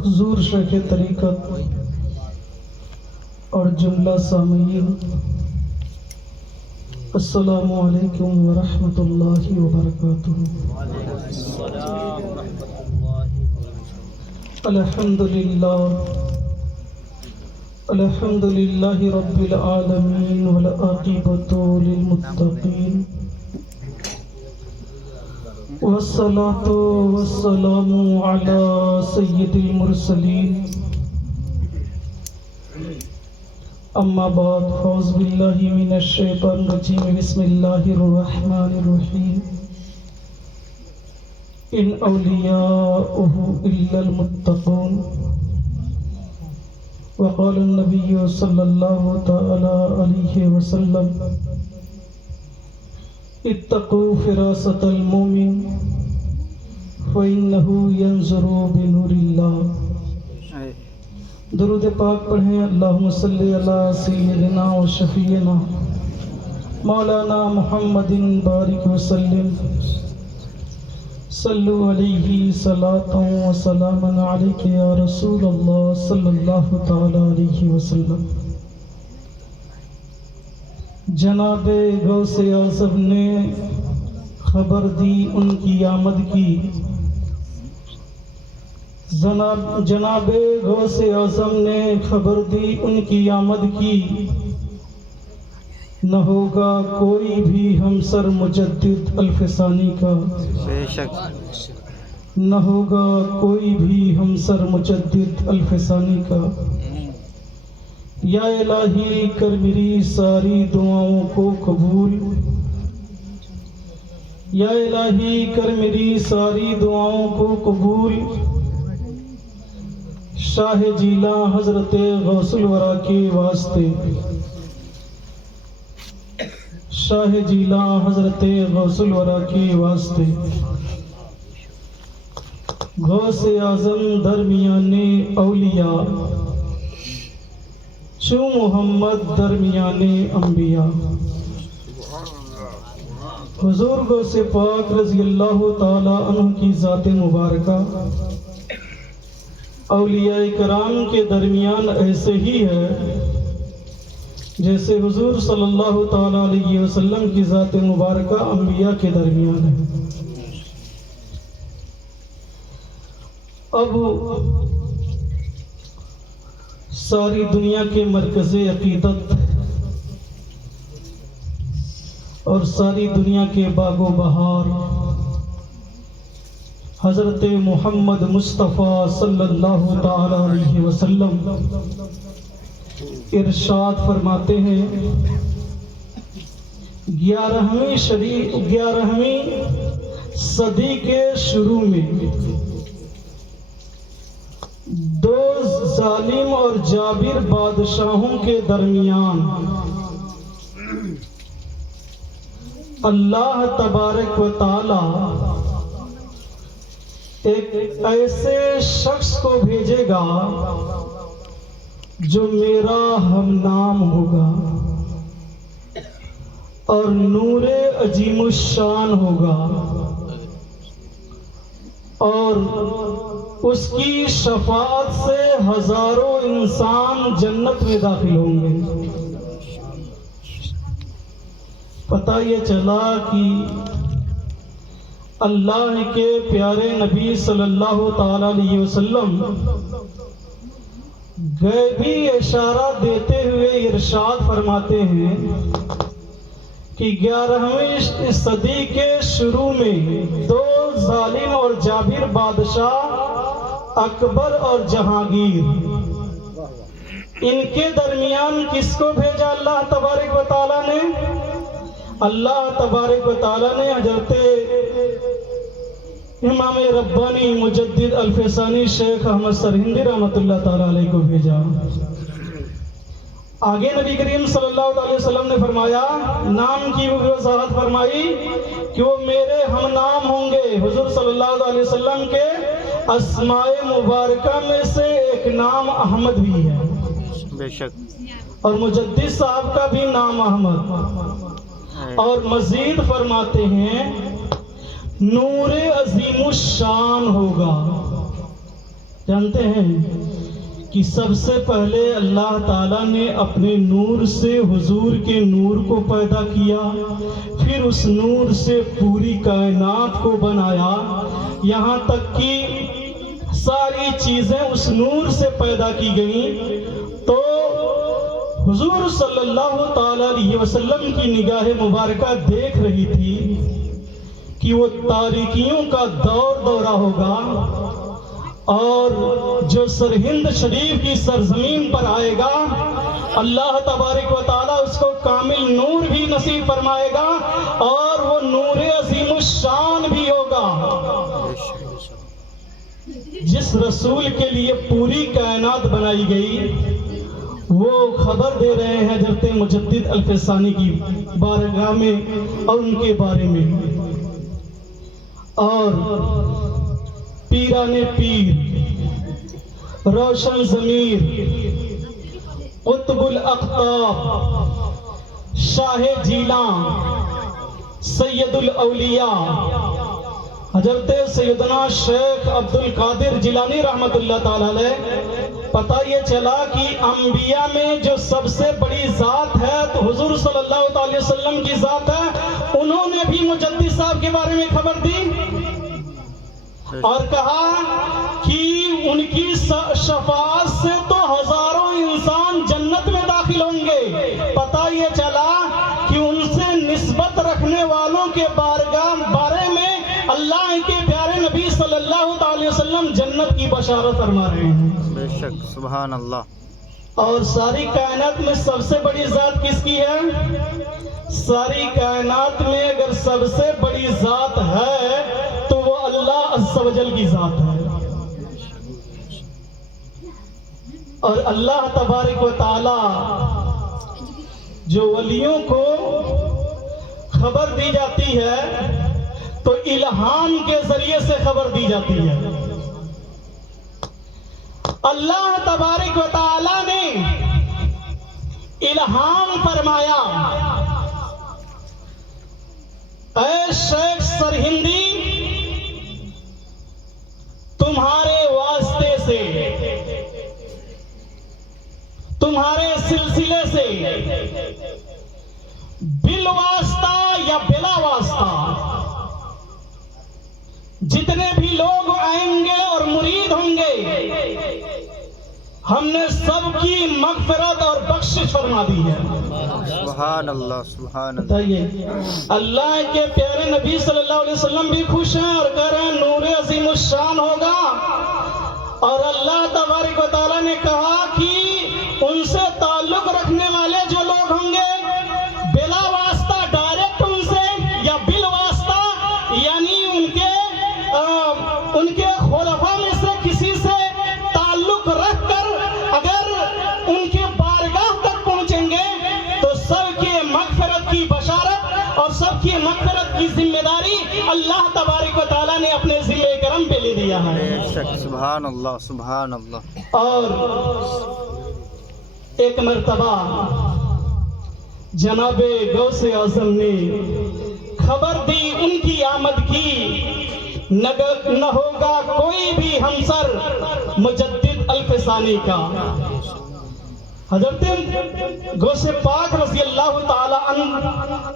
حضور شیخ طریقت اور جملہ سامعین، السلام علیکم ورحمۃ اللہ وبرکاتہ۔ الحمد للہ رب العالمین والعاقبۃ للمتقین، والصلاة والسلام علی سید المرسلین، اما بعد، فاعوذ باللہ من الشیطان الرجیم، بسم اللہ الرحمن الرحیم۔ ان اولیاؤہ الا المتقون، وقال النبی صلی اللہ تعالی علیہ وسلم، اتقوا فراست المومن فإنہ ینظر بنور اللہ۔ درود پاک پڑھیں۔ اللہم صلی علی سیدنا و شفیعنا مولانا محمد بارک وسلم، صلو علیہ صلاۃ و سلاما علیک یا رسول اللہ صلی اللہ تعالی علیہ وسلم۔ جناب غوث اعظم نے خبر دی ان کی آمد کی، جناب غوث اعظم نے خبر دی ان کی آمد کی، نہ ہوگا کوئی بھی ہمسر مجدد الف ثانی کا، بے شک نہ ہوگا کوئی بھی ہمسر مجدد الف ثانی کا۔ یا الہی کر میری ساری دعاؤں کو قبول، یا الہی کر میری ساری دعاؤں کو قبول، شاہ جیلا حضرت غوث الورا کے واسطے، شاہ جیلا حضرت غوث الورا کے واسطے۔ غوث اعظم درمیان اولیاء، چو محمد درمیان انبیاء۔ حضور غوث پاک رضی اللہ تعالی عنہ کی ذات مبارکہ اولیاء کرام کے درمیان ایسے ہی ہے جیسے حضور صلی اللہ تعالی علیہ وسلم کی ذات مبارکہ انبیاء کے درمیان ہے۔ اب ساری دنیا کے مرکز عقیدت اور ساری دنیا کے باغ و بہار حضرت محمد مصطفیٰ صلی اللہ تعالی علیہ وسلم ارشاد فرماتے ہیں، 11ویں صدی کے شروع میں دو ظالم اور جابر بادشاہوں کے درمیان اللہ تبارک و تعالی ایک ایسے شخص کو بھیجے گا جو میرا ہم نام ہوگا اور نور عظیم الشان ہوگا، اور اس کی شفاعت سے ہزاروں انسان جنت میں داخل ہوں گے۔ پتہ یہ چلا کہ اللہ کے پیارے نبی صلی اللہ تعالی علیہ وسلم غیبی اشارہ دیتے ہوئے ارشاد فرماتے ہیں کہ 11ویں صدی کے شروع میں دو ظالم اور جابر بادشاہ اکبر اور جہانگیر، ان کے درمیان کس کو بھیجا اللہ تبارک و تعالیٰ نے؟ اللہ تبارک و تعالیٰ نے حضرت امام ربانی مجدد الف ثانی شیخ احمد سرہندی رحمۃ اللہ تعالیٰ علیہ کو بھیجا۔ آگے نبی کریم صلی اللہ علیہ وسلم نے فرمایا، نام کی وضاحت فرمائی کہ وہ میرے ہم نام ہوں گے۔ حضور صلی اللہ علیہ وسلم کے اسماء مبارکہ میں سے ایک نام احمد بھی ہے، بے شک، اور مجدد صاحب کا بھی نام احمد۔ اور مزید فرماتے ہیں نور عظیم الشان ہوگا، جانتے ہیں کہ سب سے پہلے اللہ تعالیٰ نے اپنے نور سے حضور کے نور کو پیدا کیا، پھر اس نور سے پوری کائنات کو بنایا، یہاں تک کہ ساری چیزیں اس نور سے پیدا کی گئیں۔ تو حضور صلی اللہ تعالیٰ علیہ وسلم کی نگاہ مبارکہ دیکھ رہی تھی کہ وہ تاریکیوں کا دورہ ہوگا، اور جو سرہند شریف کی سرزمین پر آئے گا اللہ تبارک و تعالیٰ اس کو کامل نور بھی نصیب فرمائے گا، اور وہ نور عظیم الشان بھی ہوگا۔ جس رسول کے لیے پوری کائنات بنائی گئی وہ خبر دے رہے ہیں حضرت مجدد الفسانی کی بارگاہ میں اور ان کے بارے میں۔ اور پیران پیر، روشن ضمیر، قطب الاقطاب، شاہ جیلاں، سید الاولیاء حضرت سیدنا شیخ عبد القادر جیلانی رحمت اللہ تعالی علیہ، پتہ یہ چلا کہ انبیاء میں جو سب سے بڑی ذات ہے تو حضور صلی اللہ تعالی وسلم کی ذات ہے۔ انہوں نے بھی مجدد صاحب کے بارے میں خبر دی اور کہا کہ ان کی شفاعت سے تو ہزاروں انسان جنت میں داخل ہوں گے۔ پتہ یہ چلا کہ ان سے نسبت رکھنے والوں کے بارے میں اللہ کے پیارے نبی صلی اللہ تعالی وسلم جنت کی بشارت فرما رہے ہیں۔ بے شک، سبحان اللہ۔ اور ساری کائنات میں سب سے بڑی ذات کس کی ہے؟ ساری کائنات میں اگر سب سے بڑی ذات ہے تو وہ اللہ عز و جل کی ذات ہے۔ اور اللہ تبارک و تعالی جو ولیوں کو خبر دی جاتی ہے تو الہام کے ذریعے سے خبر دی جاتی ہے۔ اللہ تبارک و تعالی نے الہام فرمایا، اے شیخ سرہندی، تمہارے واسطے سے، تمہارے سلسلے سے، بالواسطہ یا بلا واسطہ جتنے بھی لوگ آئیں گے اور مرید ہوں گے ہم نے سب کی مغفرت اور بخشش فرما دی ہے۔ سبحان اللہ، سبحان اللہ۔ بتائیے، اللہ کے پیارے نبی صلی اللہ علیہ وسلم بھی خوش ہیں اور کہہ رہے ہیں نور عظیم الشان ہوگا، اور اللہ تبارک و تعالیٰ نے کہا کہ ان سے تعلق رکھنے والے جو لوگ ہوں گے بلا واسطہ ڈائریکٹ ان سے یا بال واسطہ، یعنی ان کے خلفاء میں سے کسی سے تعلق رکھ کر اگر ان کے بارگاہ تک پہنچیں گے تو سب کی مغفرت کی بشارت اور سب کی مغفرت کی ذمہ داری اللہ تبارک و تعالیٰ نے اپنے ذمہ کرم پہ لے دیا ہے۔ بے شک، سبحان اللہ، سبحان اللہ۔ اور ایک مرتبہ جناب غوث اعظم نے خبر دی ان کی آمد کی، نہ ہوگا کوئی بھی ہمسر مجدد الفسانی کا۔ حضرت غوث پاک رضی اللہ تعالی عنہ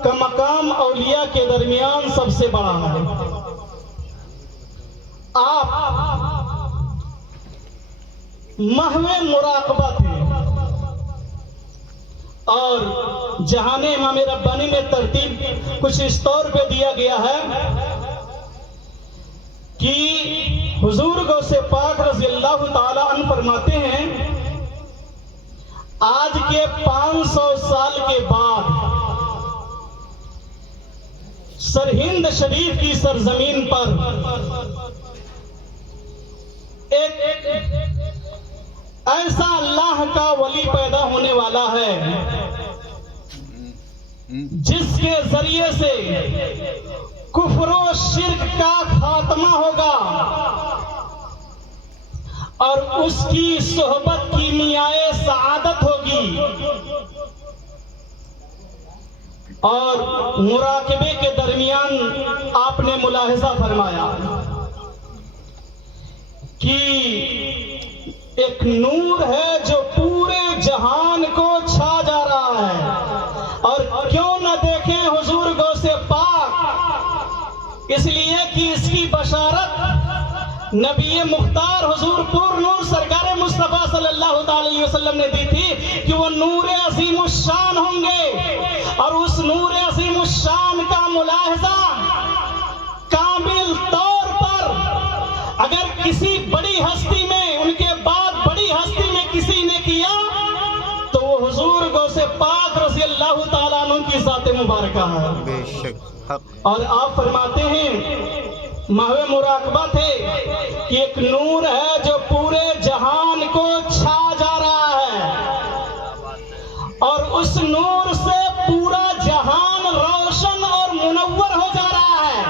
کا مقام اولیاء کے درمیان سب سے بڑا ہے۔ آپ محو مراقبہ تھے، اور جہان امام ربانی میں ترتیب کچھ اس طور پہ دیا گیا ہے کہ حضور غوث پاک رضی اللہ تعالی عنہ فرماتے ہیں آج کے 500 سال کے بعد سرہند شریف کی سرزمین پر ایک ایسا اللہ کا ولی پیدا ہونے والا ہے جس کے ذریعے سے کفر و شرک کا خاتمہ ہوگا اور اس کی صحبت کی میائے سعادت ہوگی۔ اور مراقبے کے درمیان آپ نے ملاحظہ فرمایا کہ ایک نور ہے جو پورے جہان کو چھا جا رہا ہے، اور کیوں نہ دیکھیں حضور غوث پاک، اس لیے کہ اس کی بشارت نبی مختار حضور پر نور سرکار مصطفیٰ صلی اللہ علیہ وسلم نے دی تھی کہ وہ نور عظیم الشان ہوں گے، اور اس نور عظیم الشان کا ملاحظہ کامل طور پر اگر کسی بڑی ہستی میں، ان کے بعد بڑی ہستی میں کسی نے کیا تو وہ حضور غوث پاک رضی اللہ تعالیٰ عنہ کی ذات مبارکہ ہے۔ بے شک حق۔ اور آپ فرماتے ہیں محو مراقبہ تھے کہ ایک نور ہے جو پورے جہان کو چھا جا رہا ہے، اور اس نور سے پورا جہان روشن اور منور ہو جا رہا ہے۔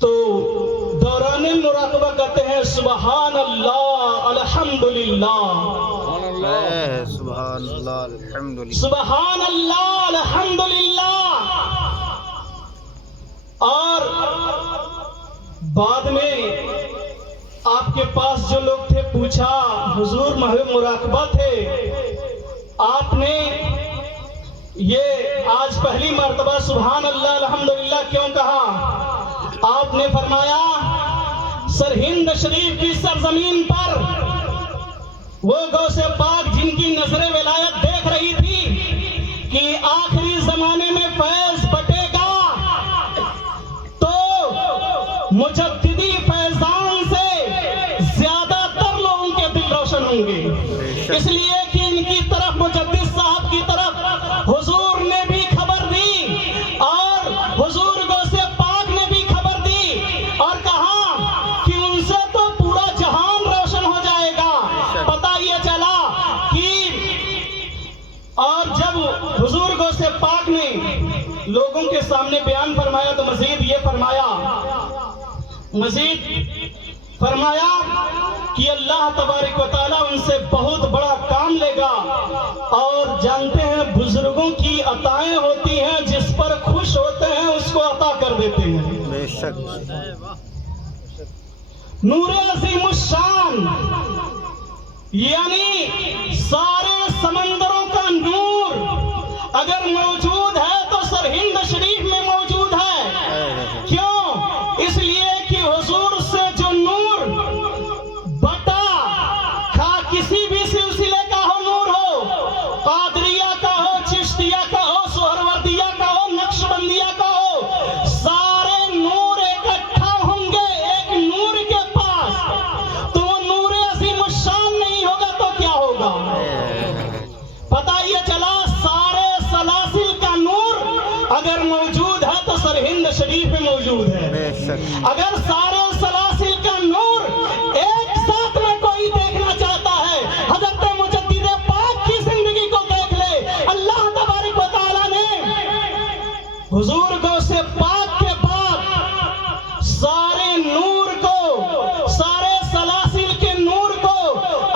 تو دوران مراقبہ کہتے ہیں سبحان اللہ الحمدللہ، سبحان اللہ الحمدللہ، سبحان اللہ الحمدللہ۔ اور بعد میں آپ کے پاس جو لوگ تھے پوچھا حضور محو مراقبہ تھے، آپ نے یہ آج پہلی مرتبہ سبحان اللہ الحمدللہ کیوں کہا؟ آپ نے فرمایا سرہند شریف کی سرزمین پر وہ غوث پاک جن کی نظر ولایت دیکھ رہی تھی کہ آخری زمانے میں فیض بٹے گا تو مجددی فیضان سے زیادہ تر لوگوں کے دل روشن ہوں گے، اس لیے کہ ان کی طرف مجدد صاحب کی طرف حضور نے بھی خبر دی، اور حضور غوث پاک نے بھی خبر دی، اور کہا کہ ان سے تو پورا جہان روشن ہو جائے گا۔ پتہ یہ چلا کہ اور جب حضور غوث پاک نے لوگوں کے سامنے بیان فرمایا تو مزید یہ فرمایا کہ اللہ تبارک و تعالیٰ ان سے بہت بڑا کام لے گا، اور جانتے ہیں بزرگوں کی عطائیں ہوتی ہیں، جس پر خوش ہوتے ہیں اس کو عطا کر دیتے ہیں۔ بے شک۔ نور عظیم الشان یعنی سارے سمندروں کا نور اگر موجود ہے تو سرہند شریف میں موجود ہے۔ کیوں؟ اس لیے کہ حضور سے جو نور بٹا، کسی بھی سلسلے کا ہو نور ہو، قادریہ کا ہو، چشتیہ کا ہو، سہروردیہ کا ہو، نقشبندیہ کا ہو، سارے نور اکٹھا ہوں گے ایک نور کے پاس، تو وہ نور عظیم الشان نہیں ہوگا تو کیا ہوگا؟ پتہ یہ چلا سارے سلاسل کا نور اگر موجود ہے تو سرہند شریف میں موجود ہے۔ اگر سارے سلاسل کا نور ایک ساتھ میں کوئی دیکھنا چاہتا ہے، حضرت مجدد پاک کی زندگی کو دیکھ لے۔ اللہ تبارک و تعالیٰ نے حضور غوث پاک کے بعد سارے نور کو، سارے سلاسل کے نور کو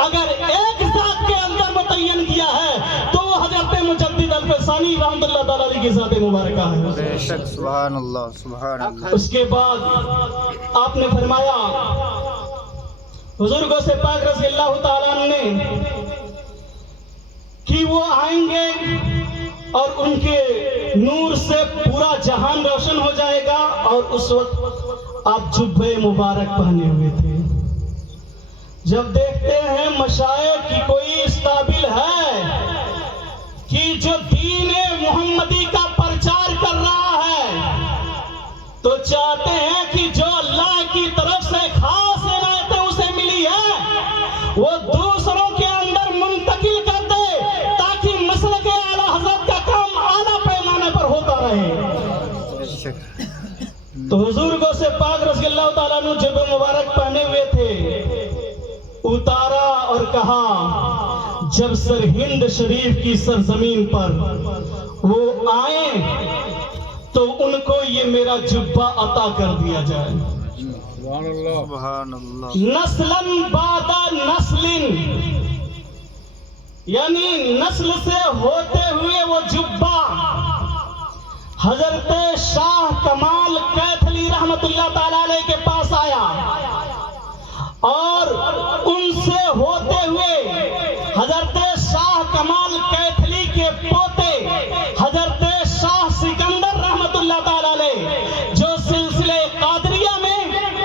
اگر ایک ذات کے اندر متعین کیا ہے تو وہ حضرت مجدد الفسانی رحمت اللہ تعالیٰ علیہ کی ذات مبارکہ ہے۔ بے شک۔ سبحان اللہ سبحان اللہ۔ اس کے بعد آپ نے فرمایا حضور غوث پاک رضی اللہ تعالیٰ عنہ نے کہ وہ آئیں گے اور ان کے نور سے پورا جہان روشن ہو جائے گا، اور اس وقت آپ جبہ مبارک پہنے ہوئے تھے۔ جب دیکھتے ہیں مشائخ کی کوئی اس قابل ہے کہ جو دین محمدی کا پرچار کر رہا ہے تو چاہتے ہیں کہ جو اللہ کی طرف سے خاص عنایتیں اسے ملی ہے وہ دوسروں کے اندر منتقل کر دے تاکہ مسلک اعلیٰ حضرت کا کام اعلیٰ پیمانے پر ہوتا رہے۔ تو حضور غوث پاک رضی اللہ تعالیٰ عنہ جب مبارک پہنے ہوئے تھے، اتارا اور کہا جب سرہند شریف کی سرزمین پر وہ آئیں تو ان کو یہ میرا جبہ عطا کر دیا جائے۔ سبحان اللہ۔ نسلاً بعد نسل، یعنی نسل سے ہوتے ہوئے وہ جبہ حضرت شاہ کمال کیتھلی رحمت اللہ تعالیٰ علیہ کے پاس آیا، اور ان سے ہوتے ہوئے حضرت شاہ کمال کیتھلی کے پوتے حضرت شاہ سکندر رحمت اللہ تعالی علیہ جو سلسلے قادریہ میں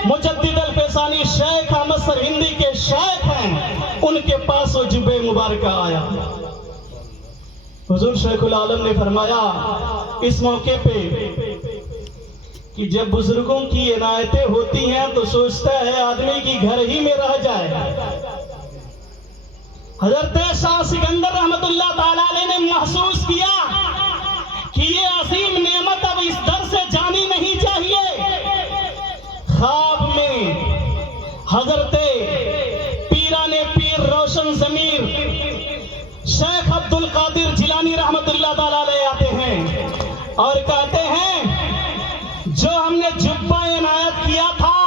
مجدد الفیضانی شیخ احمد سرہندی کے شیخ ہیں، ان کے پاس وہ جبہ مبارکہ آیا۔ حضور شیخ العالم نے فرمایا اس موقع پہ کہ جب بزرگوں کی عنایتیں ہوتی ہیں تو سوچتا ہے آدمی کی گھر ہی میں رہ جائے۔ حضرت شاہ سکندر رحمت اللہ تعالی علیہ نے محسوس کیا کہ یہ عظیم نعمت اب اس در سے جانی نہیں چاہیے۔ خواب میں حضرت پیران پیر روشن ضمیر شیخ عبد القادر جیلانی رحمت اللہ تعالی علیہ آتے ہیں اور کہتے ہیں جو ہم نے جبہ عنایت کیا تھا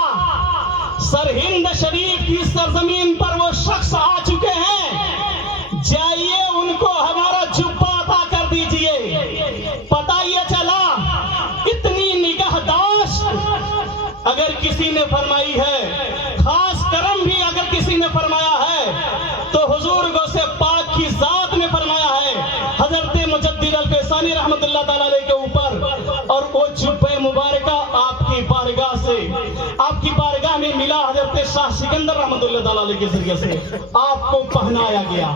سرہند شریف کی سرزمین پر وہ شخص آ چکے ہیں، جائیے ان کو ہمارا جبہ عطا کر دیجئے۔ پتہ یہ چلا اتنی نگہداشت اگر کسی نے فرمائی ہے، خاص کرم بھی اگر کسی نے فرمایا ہے تو حضور غوث پاک کی ذات نے فرمایا ہے حضرت مجدد الفیضانی رحمت اللہ تعالی علیہ کے اوپر، اور وہ جبہ مبارکہ آپ کی بارگاہ سے، آپ کی بارگاہ میں ملا حضرت شاہ سکندر رحمت اللہ تعالی علیہ کے ذریعے سے آپ کو پہنایا گیا۔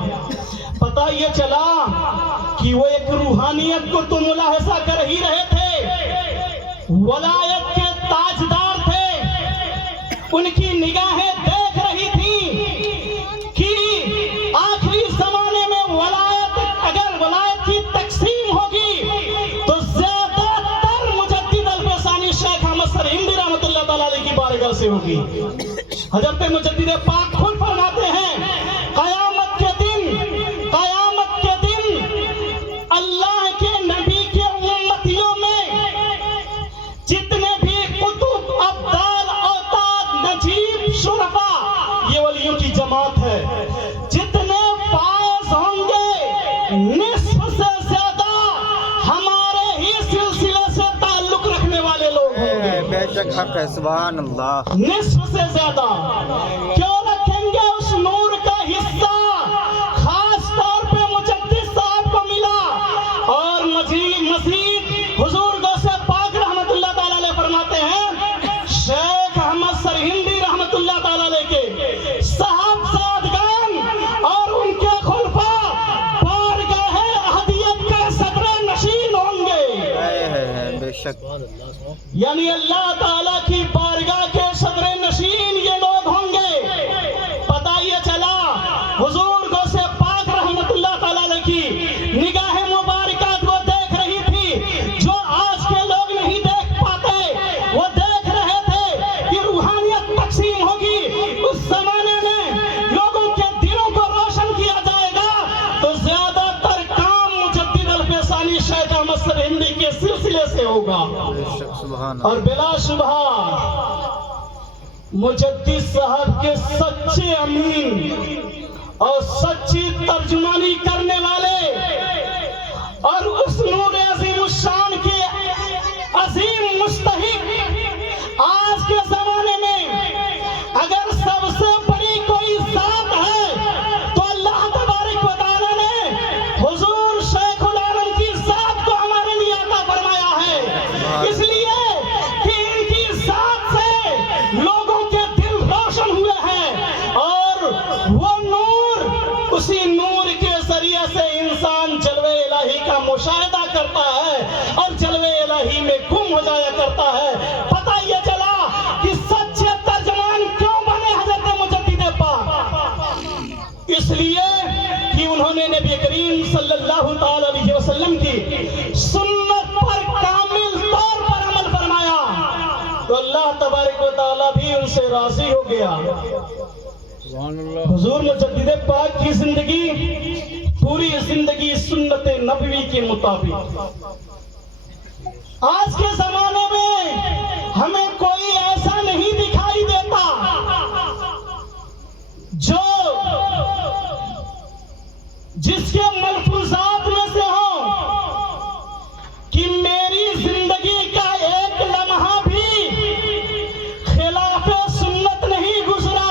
پتہ یہ چلا کہ وہ ایک روحانیت کو تو ملاحظہ کر ہی رہے تھے، ولایت کے تاجدار تھے، ان کی نگاہیں دیکھ رہی تھیں کہ آخری زمانے میں اگر ولایت کی تقسیم ہوگی تو زیادہ تر مجدد الفیضانی شیخ احمد سرہندی رحمت اللہ تعالی علیہ کی بارگاہ سے ہوگی۔ حضرت مجدد پاک خود فرماتے ہیں قیامت کے دن اللہ کے نبی کے امتیوں میں جتنے بھی قطب ابدال اوتاد نجیب شرفا، یہ ولیوں کی جماعت ہے، جتنے فائز ہوں گے نصف سے زیادہ ہمارے ہی سلسلے سے تعلق رکھنے والے لوگ ہوں گے۔ بے شک حق ہے، سبحان اللہ۔ نصف سے زیادہ کیوں رکھیں گے؟ اس نور کا حصہ خاص طور پہ مجدد صاحب کو ملا، اور مزید حضور غوث پاک رحمت اللہ تعالی علیہ فرماتے ہیں شیخ احمد سرہندی رحمت اللہ تعالی علیہ کے صاحبزادگان اور ان کے خلفاء بارگاہ احدیت کے صدر نشین ہوں گے۔ بے شک، یعنی اللہ تعالیٰ کی بارگاہ کے صدر نشین یہ لوگ ہوں گے۔ پتہ یہ چلا حضور غوث پاک رحمت اللہ تعالیٰ علیہ کی نگاہ مبارکات وہ دیکھ رہی تھی جو آج کے لوگ نہیں دیکھ پاتے۔ وہ دیکھ رہے تھے کہ روحانیت تقسیم ہوگی، اس زمانے میں لوگوں کے دلوں کو روشن کیا جائے گا تو زیادہ تر کام مجدد الفیضانی شیخ احمد سرہندی کے سلسلے سے ہوگا۔ اور بلا شبہ مجدد صاحب کے سچے امین اور سچی ترجمانی کرنے والے اور اس نور عظیم الشان کے عظیم مستحق آج کے زمانے میں اگر سب سے بڑی کوئی ذات ہے تو اللہ تبارک و تعالی نے حضور شیخ العالم کی ذات کو ہمارے لیے عطا فرمایا ہے، اس لیے کہ ان کی ذات سے لوگوں کے دل روشن ہوئے ہیں، اور وہ نور، اسی نور کے ذریعے سے انسان جلوے الہی کا مشاہدہ کرتا ہے اور جلوے الہی میں گم ہو جایا کرتا ہے۔ پتہ یہ چلا کہ سچے ترجمان کیوں بنے حضرت مجدد پاک، اس لیے کہ انہوں نے نبی کریم صلی اللہ تعالی علیہ وسلم کی سنت پر کامل طور پر عمل فرمایا تو اللہ تبارک و تعالیٰ بھی ان سے راضی ہو گیا۔ حضور مجدد پاک کی زندگی پوری زندگی سنت نبوی کے مطابق۔ آج کے زمانے میں ہمیں کوئی ایسا نہیں دکھائی دیتا جو جس کے ملفوظات میں سے ہوں کہ میری زندگی کا ایک لمحہ بھی خلاف سنت نہیں گزرا،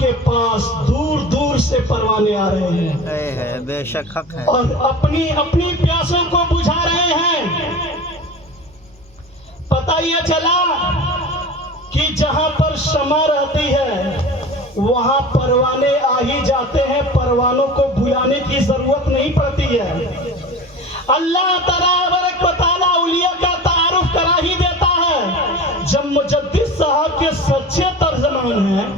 کے پاس دور دور سے پروانے آ رہے ہیں ہے بے شک حق ہے. اور اپنی اپنی پیاسوں کو بجھا رہے ہیں. پتہ یہ چلا کہ جہاں پر شمع رہتی ہے وہاں پروانے آ ہی جاتے ہیں، پروانوں کو بلانے کی ضرورت نہیں پڑتی ہے. اللہ تبارک و تعالیٰ اولیاء کا تعارف کرا ہی دیتا ہے. جب مجدد صاحب کے سچے ترجمان ہیں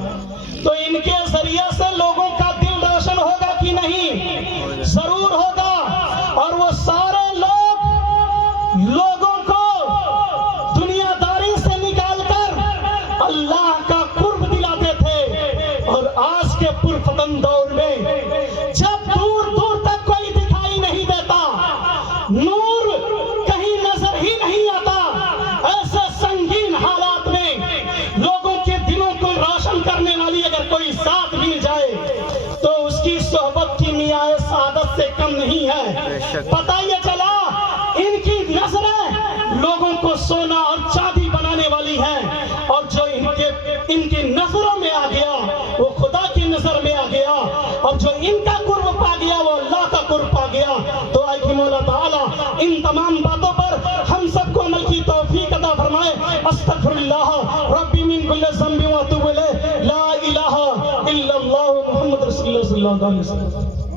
تو ان کے ذریعے سے لوگوں کا دل روشن ہوگا کہ نہیں؟ ضرور ہوگا. اور وہ سارے لوگوں کو دنیا داری سے نکال کر اللہ کا قرب دلاتے تھے. اور آج کے پرفتن دور میں جب دور دور تک کوئی دکھائی نہیں دیتا، نور کہیں نظر ہی نہیں آتا، ایسے سنگین حالات میں لوگوں کے دلوں کو روشن کرنے والی اگر کوئی ساتھ مل جائے تو اس کی صحبت کی میعاد سعادت سے کم نہیں ہے. پتہ یہ چلا ان کی نظریں لوگوں کو سونا اور چاندی بنانے والی ہیں، اور جو ان کی نظروں میں آ گیا وہ خدا کی نظر میں آ گیا، اور جو ان کا قرب پا گیا وہ اللہ کا قرب پا گیا. تو اے کہ مولا تعالیٰ ان تمام باتوں پر ہم سب کو عمل کی توفیق عطا فرمائے. استغفر اللہ ربی من کل ذنب و اتوب الیہ. لا الہ الا اللہ محمد رسول اللہ صلی اللہ علیہ وسلم.